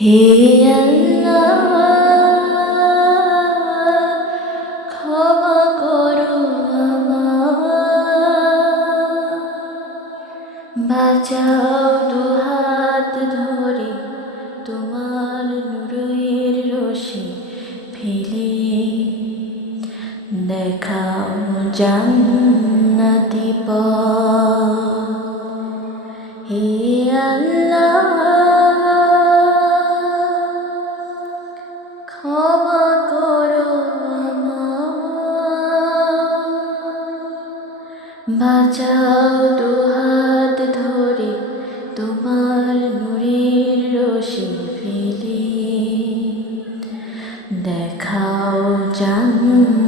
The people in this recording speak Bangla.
হে আল্লাহ, ক্ষমা করো আমায়, বাঁচাও দুহাত ধরে তোমার নূরের রশি ফেলে, দেখাও জান্নাতি পথ। হে আল্লাহ, ক্ষমা করো আমায়, বাঁচাও দুহাত ধরে তোমার নূরের রশি ফেলে, দেখাও জান্নাতি